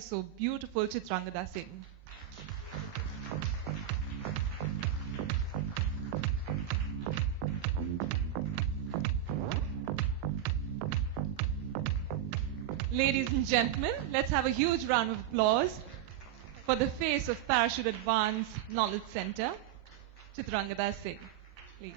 ever so beautiful Chitrangada Singh. Ladies and gentlemen, let's have a huge round of applause for the face of Parachute Advanced Knowledge Center, Chitrangada Singh. Please.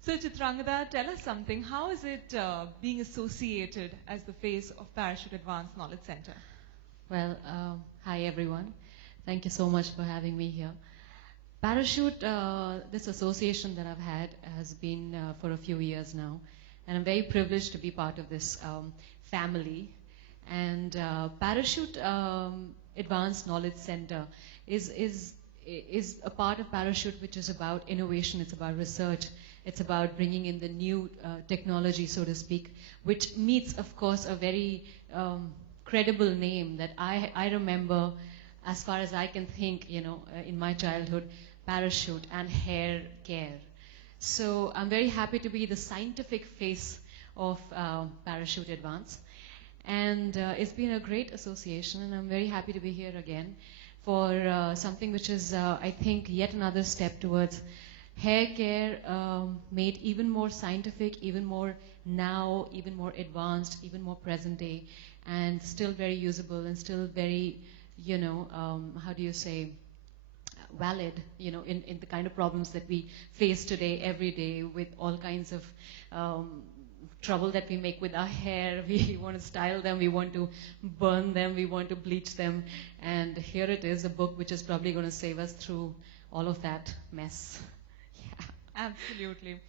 So Chitrangada, tell us something. How is it being associated as the face of Parachute Advanced Knowledge Center? Well, hi everyone. Thank you so much for having me here. Parachute, this association that I've had has been for a few years now, and I'm very privileged to be part of this family. And Parachute Advanced Knowledge Center is a part of Parachute which is about innovation, it's about research, it's about bringing in the new technology, so to speak, which meets, of course, a very credible name that I remember, as far as I can think, in my childhood, Parachute and hair care. So I'm very happy to be the scientific face of Parachute Advance. And it's been a great association, and I'm very happy to be here again for something which is, I think, yet another step towards hair care made even more scientific, even more now, even more advanced, even more present day, and still very usable and still very, how do you say, valid, in the kind of problems that we face today, every day, with all kinds of trouble that we make with our hair. We want to style them, we want to burn them, we want to bleach them, and here it is, a book which is probably going to save us through all of that mess. Absolutely.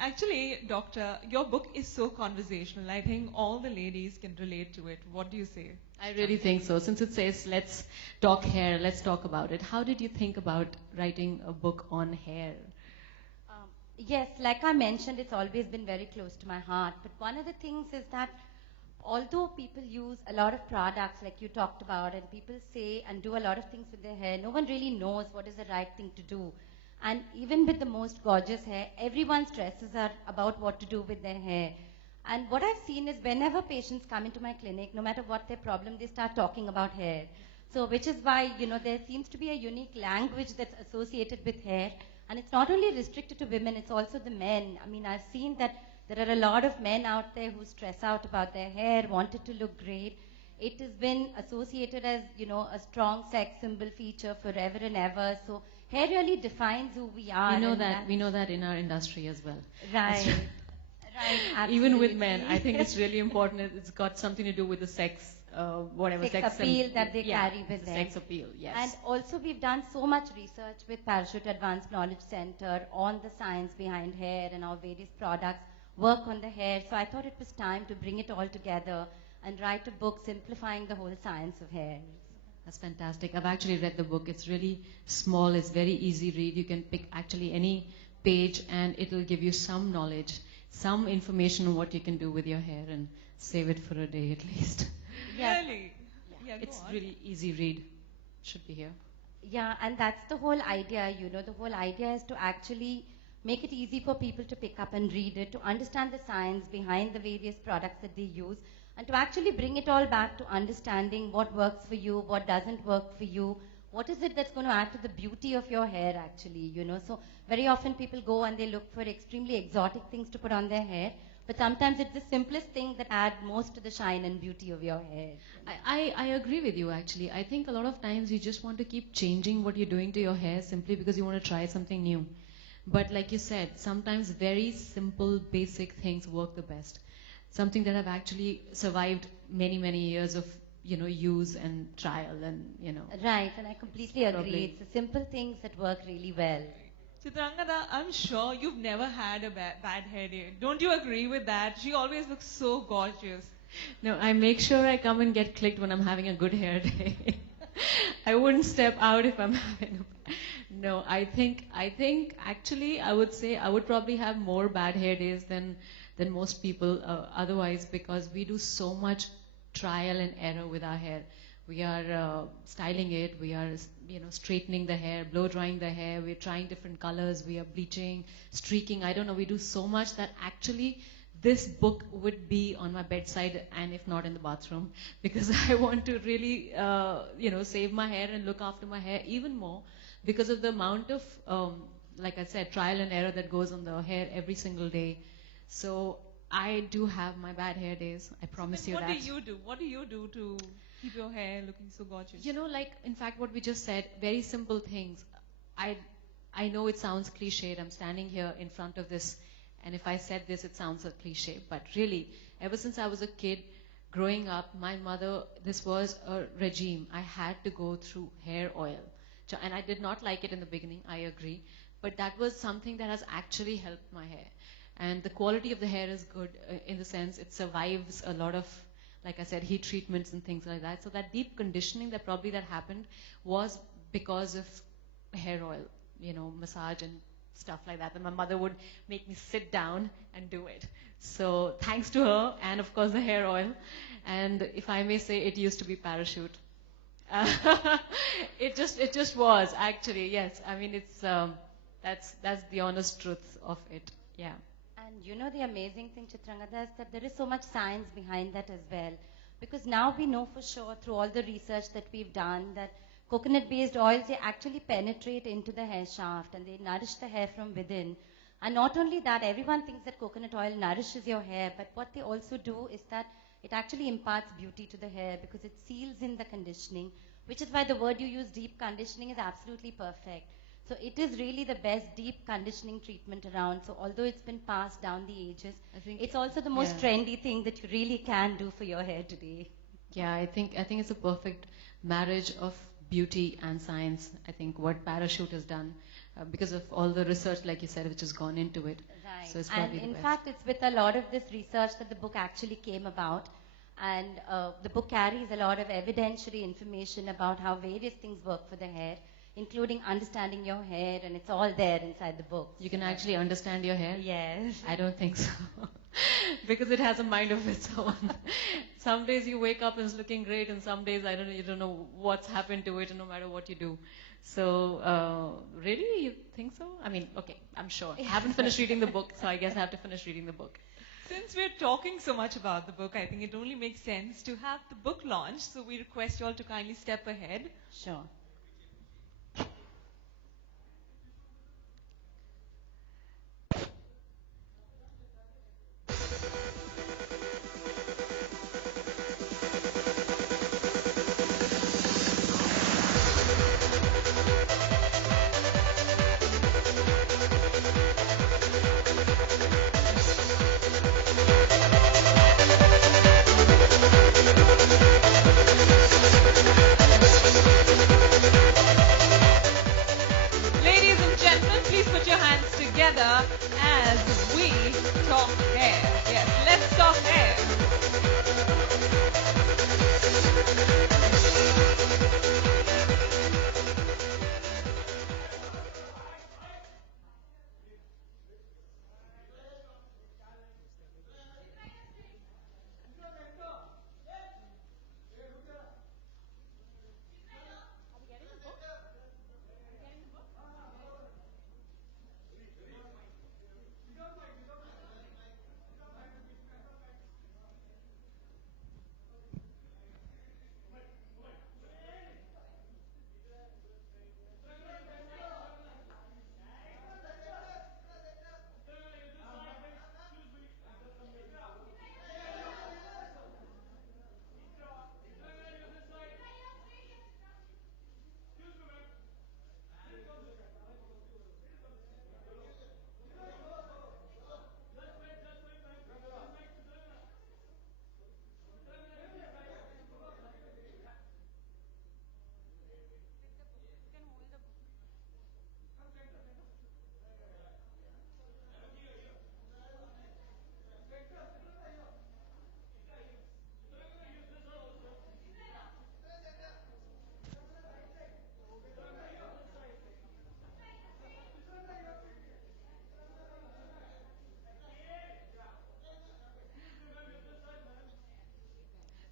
Actually, Doctor, your book is so conversational. I think all the ladies can relate to it. What do you say? I really think so. Since it says, let's talk hair, let's talk about it. How did you think about writing a book on hair? Yes, like I mentioned, it's always been very close to my heart. But one of the things is that although people use a lot of products, like you talked about, and people say and do a lot of things with their hair, no one really knows what is the right thing to do. And even with the most gorgeous hair, everyone stresses about what to do with their hair. And what I've seen is whenever patients come into my clinic, no matter what their problem, they start talking about hair. So which is why, there seems to be a unique language that's associated with hair. And it's not only restricted to women, it's also the men. I mean, I've seen that there are a lot of men out there who stress out about their hair, want it to look great. It has been associated as, a strong sex symbol feature forever and ever. So hair really defines who we are. We know that in our industry as well. Right. Right, absolutely. Even with men, I think it's really important. It's got something to do with the sex, sex appeal that they carry with them. Sex appeal, yes. And also we've done so much research with Parachute Advanced Knowledge Center on the science behind hair and our various products work on the hair. So I thought it was time to bring it all together and write a book simplifying the whole science of hair. That's fantastic. I've actually read the book. It's really small. It's very easy read. You can pick actually any page and it'll give you some knowledge, some information on what you can do with your hair and save it for a day at least. Yeah. Really? Yeah, it's really easy read. Should be here. Yeah, and that's the whole idea, the whole idea is to actually make it easy for people to pick up and read it, to understand the science behind the various products that they use, and to actually bring it all back to understanding what works for you, what doesn't work for you, what is it that's going to add to the beauty of your hair actually, So very often people go and they look for extremely exotic things to put on their hair, but sometimes it's the simplest thing that add most to the shine and beauty of your hair. I agree with you actually. I think a lot of times you just want to keep changing what you're doing to your hair simply because you want to try something new. But like you said, sometimes very simple, basic things work the best. Something that have actually survived many, many years of, use and trial and, Right, and I completely agree. It's the simple things that work really well. Chitrangada, I'm sure you've never had a bad hair day. Don't you agree with that? She always looks so gorgeous. No, I make sure I come and get clicked when I'm having a good hair day. I wouldn't step out if I'm having a... No, I think actually I would say I would probably have more bad hair days than most people otherwise, because we do so much trial and error with our hair. We are styling it, we are straightening the hair, blow drying the hair. We're trying different colors. We are bleaching, streaking. I don't know. We do so much that actually this book would be on my bedside, and if not in the bathroom, because I want to really, save my hair and look after my hair even more because of the amount of, like I said, trial and error that goes on the hair every single day. So I do have my bad hair days. I promise you that. What do you do? What do you do to keep your hair looking so gorgeous? In fact, what we just said, very simple things. I know it sounds cliched. I'm standing here in front of this, and if I said this, it sounds a cliche. But really, ever since I was a kid, growing up, my mother, this was a regime. I had to go through hair oil. And I did not like it in the beginning, I agree. But that was something that has actually helped my hair. And the quality of the hair is good in the sense it survives a lot of, like I said, heat treatments and things like that. So that deep conditioning that happened was because of hair oil, massage and stuff like that. And my mother would make me sit down and do it. So thanks to her and of course the hair oil. And if I may say, it used to be Parachute. It just was actually, yes. I mean, it's that's the honest truth of it. Yeah. And the amazing thing, Chitrangada, is that there is so much science behind that as well. Because now we know for sure through all the research that we've done that coconut-based oils, they actually penetrate into the hair shaft and they nourish the hair from within. And not only that, everyone thinks that coconut oil nourishes your hair, but what they also do is that it actually imparts beauty to the hair because it seals in the conditioning, which is why the word you use, deep conditioning, is absolutely perfect. So it is really the best deep conditioning treatment around. So although it's been passed down the ages, I think it's also the most trendy thing that you really can do for your hair today. Yeah, I think it's a perfect marriage of beauty and science. I think what Parachute has done because of all the research, like you said, which has gone into it. Right. So it's and in fact, it's with a lot of this research that the book actually came about. And the book carries a lot of evidentiary information about how various things work for the hair, including understanding your hair, and it's all there inside the book. You can actually understand your hair? Yes. I don't think so. Because it has a mind of its own. Some days you wake up and it's looking great, and some days you don't know what's happened to it, no matter what you do. So, really, you think so? I mean, okay, I'm sure. I haven't finished reading the book, so I guess I have to finish reading the book. Since we're talking so much about the book, I think it only makes sense to have the book launch. So we request you all to kindly step ahead. Sure. Ladies and gentlemen, please put your hands together as we talk hair. Yes, let's talk hair.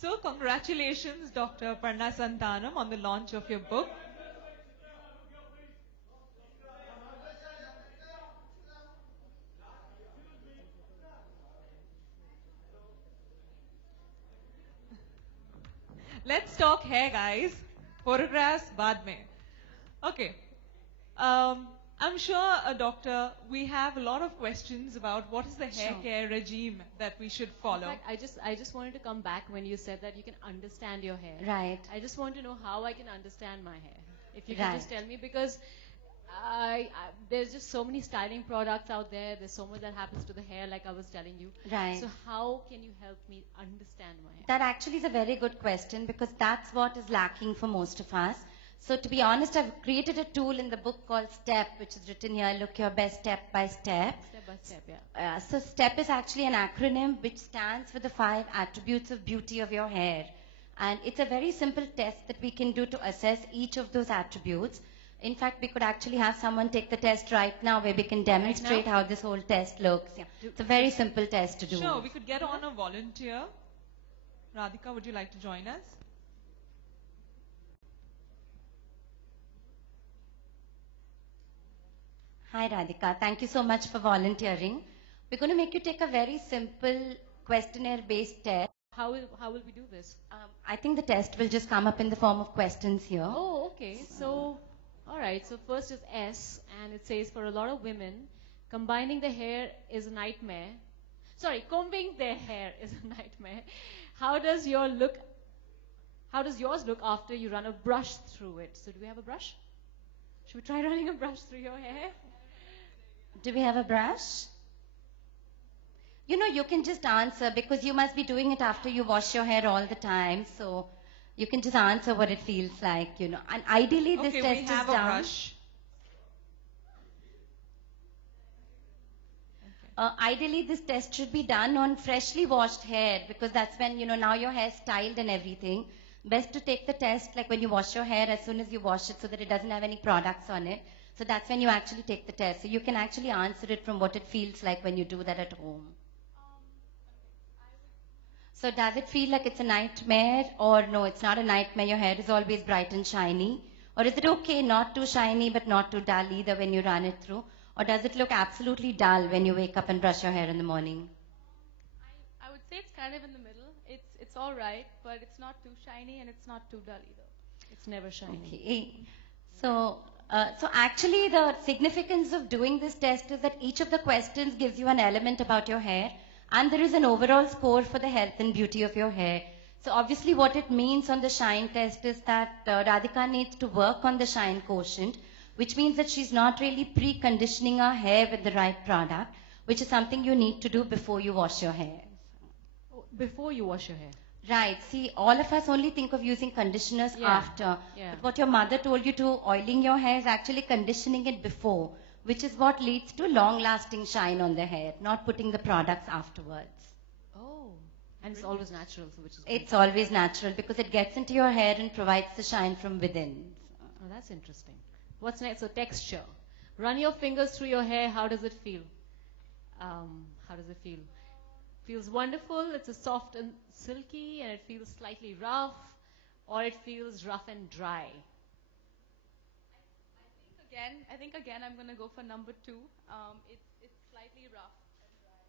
So congratulations, Dr. Aparna Santhanam, on the launch of your book. Let's talk hair, guys. Photographs, baad mein. Okay. I'm sure, doctor, we have a lot of questions about what is the hair Sure. care regime that we should In follow. fact, I just wanted to come back when you said that you can understand your hair. Right. I just want to know how I can understand my hair. If you Right. can just tell me, because there's just so many styling products out there. There's so much that happens to the hair, like I was telling you. Right. So how can you help me understand my hair? That actually is a very good question because that's what is lacking for most of us. So to be honest, I've created a tool in the book called STEP, which is written here, look your best step by step. Step by step, yeah. So STEP is actually an acronym which stands for the 5 attributes of beauty of your hair. And it's a very simple test that we can do to assess each of those attributes. In fact, we could actually have someone take the test right now where we can demonstrate how this whole test looks. Yeah. It's a very simple test to do. Sure, we could get on a volunteer. Radhika, would you like to join us? Hi Radhika, thank you so much for volunteering. We're going to make you take a very simple questionnaire-based test. How will we do this? I think the test will just come up in the form of questions here. Oh, okay. So, all right. So first is S, and it says for a lot of women, combining the hair is a nightmare. Sorry, combing their hair is a nightmare. How does yours look after you run a brush through it? So do we have a brush? Should we try running a brush through your hair? Do we have a brush? You know, you can just answer because you must be doing it after you wash your hair all the time. So you can just answer what it feels like, you know. And ideally, this Okay, test we have is a done. brush. Ideally, this test should be done on freshly washed hair because that's when, you know, now your hair is styled and everything. Best to take the test like when you wash your hair as soon as you wash it so that it doesn't have any products on it. So that's when you actually take the test. So you can actually answer it from what it feels like when you do that at home. So does it feel like it's a nightmare or no, it's not a nightmare, your hair is always bright and shiny? Or is it okay, not too shiny but not too dull either when you run it through? Or does it look absolutely dull when you wake up and brush your hair in the morning? I would say it's kind of in the middle. It's all right, but it's not too shiny and it's not too dull either. It's never shiny. Okay. So actually the significance of doing this test is that each of the questions gives you an element about your hair and there is an overall score for the health and beauty of your hair. So obviously what it means on the shine test is that Radhika needs to work on the shine quotient, which means that she's not really preconditioning her hair with the right product, which is something you need to do before you wash your hair. Oh, before you wash your hair. Right. See, all of us only think of using conditioners Yeah. after. Yeah. But what your mother told you to oiling your hair is actually conditioning it before, which is what leads to long-lasting shine on the hair, not putting the products afterwards. Oh, and it's always natural, so which is great. It's always natural because it gets into your hair and provides the shine from within. Oh, that's interesting. What's next? So texture. Run your fingers through your hair. How does it feel? How does it feel? Feels wonderful. It's a soft and silky, and it feels slightly rough, or it feels rough and dry. I think again I'm gonna go for number 2. It's slightly rough.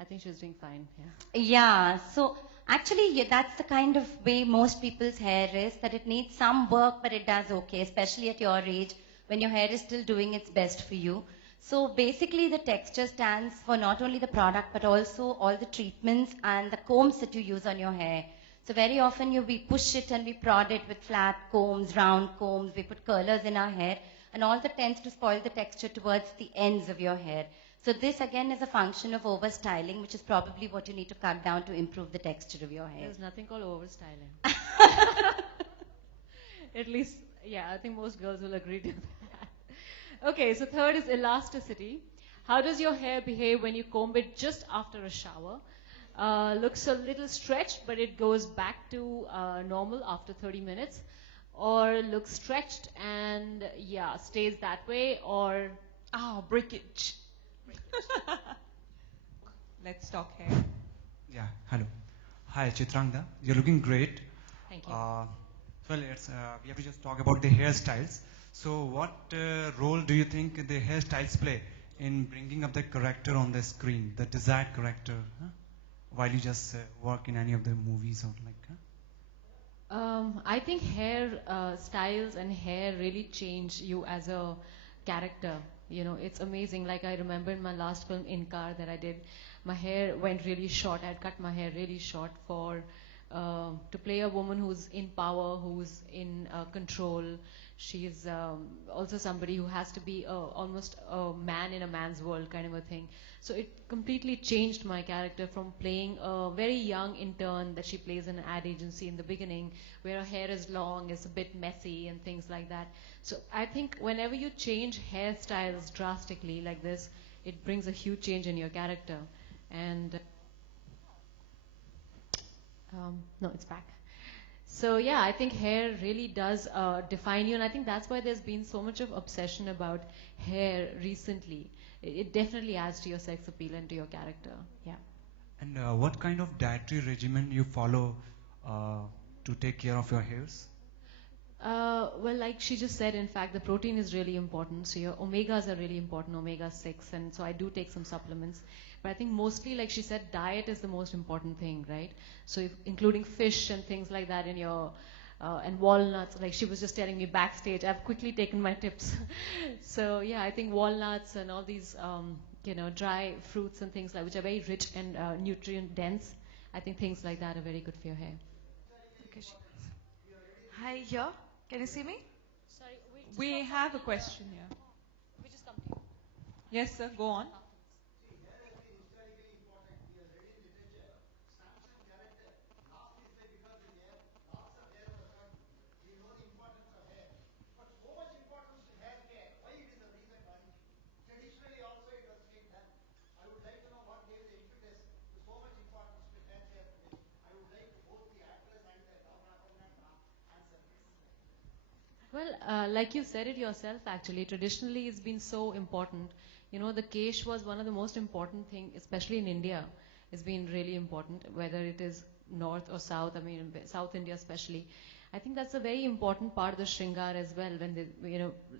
I think she's doing fine. Yeah. Yeah, so actually that's the kind of way most people's hair is, that it needs some work but it does okay, especially at your age when your hair is still doing its best for you. So basically the texture stands for not only the product but also all the treatments and the combs that you use on your hair. So very often we push it and we prod it with flat combs, round combs, we put curlers in our hair and all that tends to spoil the texture towards the ends of your hair. So this again is a function of overstyling, which is probably what you need to cut down to improve the texture of your hair. There's nothing called overstyling. At least, yeah, I think most girls will agree to that. Okay, so third is elasticity. How does your hair behave when you comb it just after a shower? Looks a little stretched, but it goes back to normal after 30 minutes. Or looks stretched and, yeah, stays that way, or... Breakage. Let's talk hair. Yeah, hello. Hi, Chitrangda. You're looking great. Thank you. So we have to just talk about the hairstyles. So what role do you think the hairstyles play in bringing up the character on the screen, the desired character, while you just work in any of the movies or like? I think hair styles and hair really change you as a character. You know, it's amazing. Like I remember in my last film, In Car, that I did, my hair went really short. I had cut my hair really short for to play a woman who's in power, who's in control. She's also somebody who has to be almost a man in a man's world kind of a thing. So it completely changed my character from playing a very young intern that she plays in an ad agency in the beginning, where her hair is long, is a bit messy and things like that. So I think whenever you change hairstyles drastically like this, it brings a huge change in your character. And no, it's back. So yeah, I think hair really does define you, and I think that's why there's been so much of obsession about hair recently. It definitely adds to your sex appeal and to your character. Yeah. And what kind of dietary regimen you follow to take care of your hairs? Well, like she just said, in fact, the protein is really important. So your omegas are really important, omega-6, and so I do take some supplements. But I think mostly, like she said, diet is the most important thing, right? So including fish and things like that in your, and walnuts, like she was just telling me backstage, I've quickly taken my tips. So yeah, I think walnuts and all these, dry fruits and things like, which are very rich and nutrient dense. I think things like that are very good for your hair. Okay. Hi, here. Can you see me? Sorry, We have a question here. we just come to you. Yes, sir, go on. Well, like you said it yourself, actually, traditionally it's been so important. You know, the kesh was one of the most important thing, especially in India. It's been really important, whether it is north or south. I mean, in South India especially. I think that's a very important part of the Shringar as well. When they,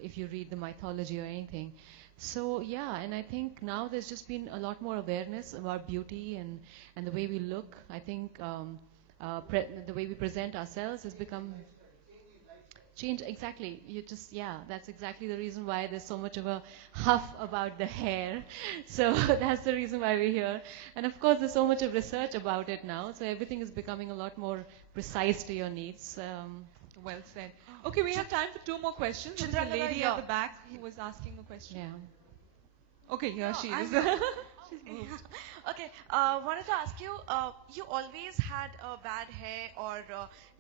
if you read the mythology or anything. So yeah, and I think now there's just been a lot more awareness about beauty and the way we look. I think the way we present ourselves has become change. Exactly. That's exactly the reason why there's so much of a huff about the hair. So that's the reason why we're here. And of course, there's so much of research about it now. So everything is becoming a lot more precise to your needs. Well said. Okay, we have time for two more questions. There's a Chitrangada, lady at here. the back who was asking a question. Yeah. Okay, here No, she I'm is. not. She's moved. Okay, wanted to ask you, you always had bad hair, or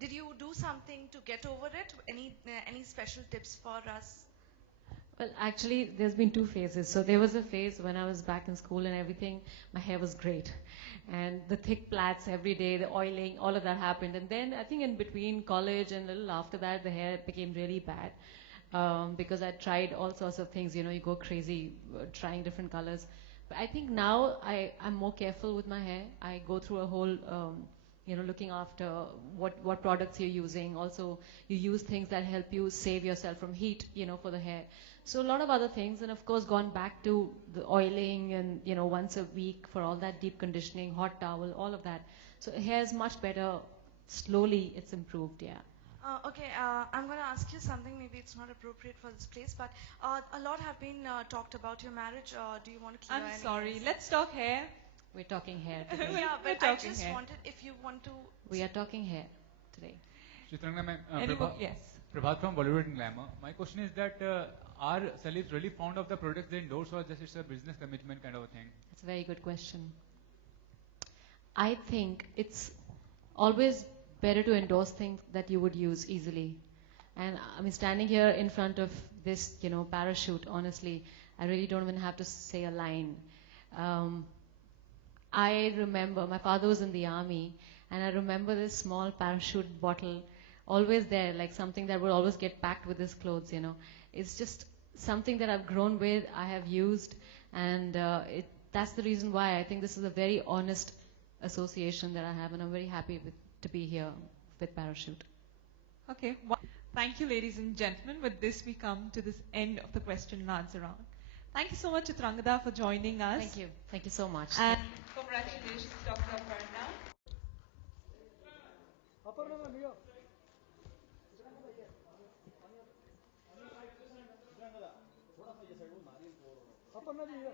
did you do something to get over it? Any special tips for us? Well, actually, there's been two phases. So there was a phase when I was back in school and everything, my hair was great. And the thick plaits every day, the oiling, all of that happened. And then I think in between college and a little after that, the hair became really bad. Because I tried all sorts of things, you go crazy trying different colors. But I think now I'm more careful with my hair. I go through a whole, looking after what products you're using. Also, you use things that help you save yourself from heat, for the hair. So a lot of other things, and of course gone back to the oiling and, once a week for all that deep conditioning, hot towel, all of that. So hair is much better. Slowly it's improved, yeah. Okay, I'm going to ask you something. Maybe it's not appropriate for this place, but a lot have been talked about your marriage. Do you want to clear I'm any sorry. else? Let's talk hair. We're talking hair today. Yeah, We're but I talking just hair. wanted, if you want to... We are talking hair today. Chitrangada ma'am, Yes. Prabhat from Bollywood and Glamour. My question is that are celebs really fond of the products they endorse, or just it's a business commitment kind of a thing? It's a very good question. I think it's always better to endorse things that you would use easily. And I mean, standing here in front of this, parachute, honestly, I really don't even have to say a line. I remember my father was in the army, and I remember this small parachute bottle always there, like something that would always get packed with his clothes, It's just something that I've grown with, I have used, and that's the reason why I think this is a very honest association that I have, and I'm very happy to be here with Parachute. Okay. Thank you, ladies and gentlemen. With this, we come to this end of the question and answer round. Thank you so much, Chitrangada, for joining us. Thank you. Thank you so much. And congratulations, Dr. Aparna. Aparna ji here.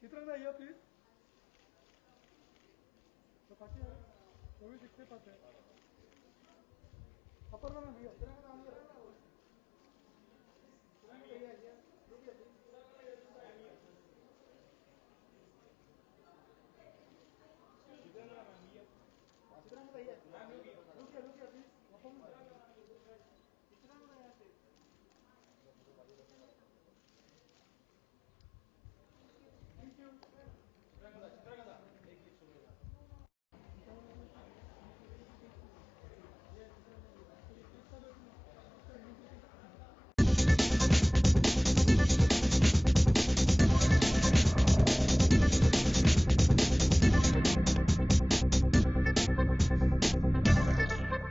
Chitrangada here, please. तो ताकि वो भी दिखते पाते हैं Aparna ma'am here. Look here, please.